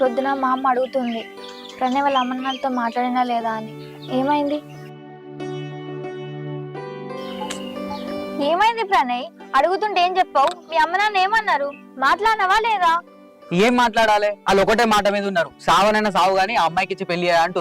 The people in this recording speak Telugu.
పొద్దున మా అమ్మ అడుగుతుంది ప్రణయ్ వాళ్ళ అమ్మ నాన్నతో మాట్లాడినా లేదా అని. ఏమైంది ఏమైంది ప్రణయ్? అడుగుతుంటే ఏం చెప్పావు? మీ అమ్మ నాన్న ఏమన్నారు? మాట్లాడినావా లేదా? ఏం మాట్లాడాలి? వాళ్ళు ఒకటే మాట మీద ఉన్నారు, సావనైనా సావు గానీ ఆ అమ్మాయికి ఇచ్చి పెళ్లి అంటూ.